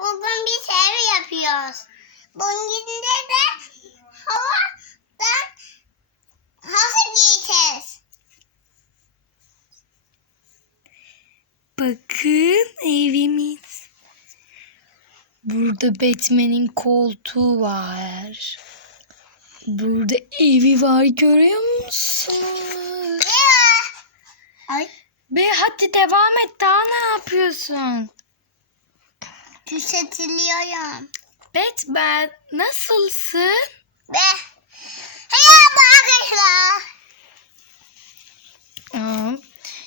bugün bir şey yapıyoruz. Bugün de havadan hazır giyeceğiz. Bakın evimiz. Burada Batman'in koltuğu var. Burada evi var görüyor musunuz? Ay. Be hadi devam et daha ne yapıyorsun? Düzeltiliyorum. Batman nasılsın? Ve merhaba arkadaşlar. Aa,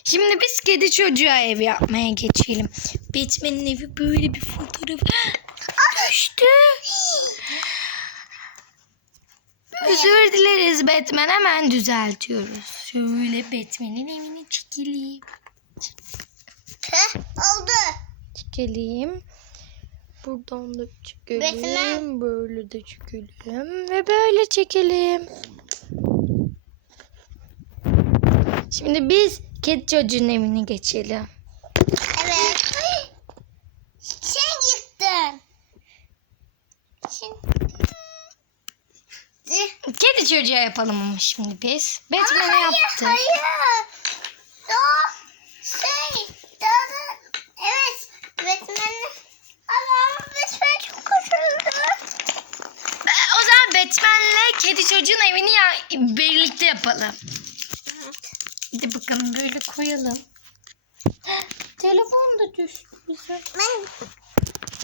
Şimdi biz kedi çocuğa ev yapmaya geçelim. Batman'in evi böyle bir fotoğraf. Düştü. Özür dileriz Batman hemen düzeltiyoruz. Şöyle Batman'in evini çekelim. Heh, oldu. Çekelim. Buradan da çekelim. Batman. Böyle de çekelim. Ve böyle çekelim. Şimdi biz kedi çocuğun evine geçelim. Evet. Sen yıktın. Şimdi... Kedi çocuğa yapalım ama şimdi biz. Batman'e hayır, yaptık. Hayır. O şey. Daha evet. Batman'in ama Batman çok üzüldü. E, O zaman Batman'le kedi çocuğun evini ya birlikte yapalım. Hadi bakalım böyle koyalım. Telefon da düştü bize. Ben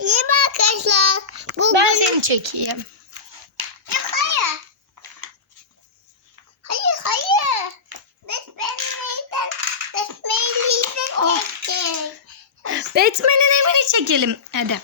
iyi arkadaşlar. Bugün... Ben seni çekeyim. Yok hayır. Hayır hayır. Batman'den Batman'den Ah. çekecek. Batman'in evini çekelim. Hadi.